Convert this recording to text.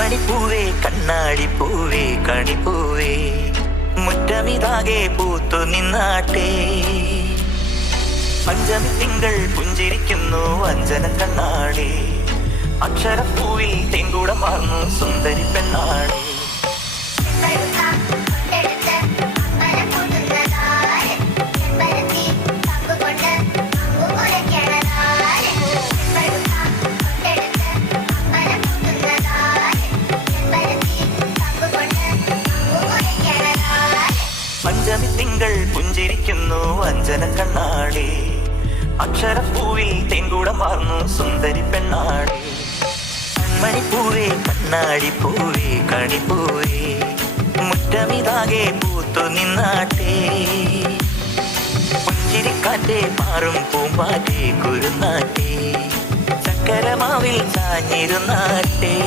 കൺമണിപ്പൂവേ കണ്ണാടിപ്പൂവേ കണിപ്പൂവേ മുറ്റമിതാകെ പൂത്തു നിന്നാട്ടെ. പഞ്ചമി തിങ്കൾ പുഞ്ചിരിക്കുന്നു അഞ്ജന കണ്ണാടി. അക്ഷരപ്പൂവിൽ തെങ്കൂടം മാറുന്നു സുന്ദരി പെണ്ണാടി. പഞ്ചമി തിങ്കൾ പുഞ്ചിരിക്കുന്നു അഞ്ജന കണ്ണാടി. അക്ഷരപ്പൂവിൽ തെങ്കൂടം മാറുന്നു സുന്ദരി പെണ്ണാടി. കൺമണിപ്പൂവേ കണ്ണാടിപ്പൂവേ കണിപ്പൂവേ മുറ്റമിതാകെ പൂത്തു നിന്നാട്ടെ. പുഞ്ചിരിക്കാറ്റെ മാറും പൂമ്പാറ്റെ കുരുന്നാട്ടെ. ചക്കരമാവിൽ ചാഞ്ഞിരുന്നാട്ടെ.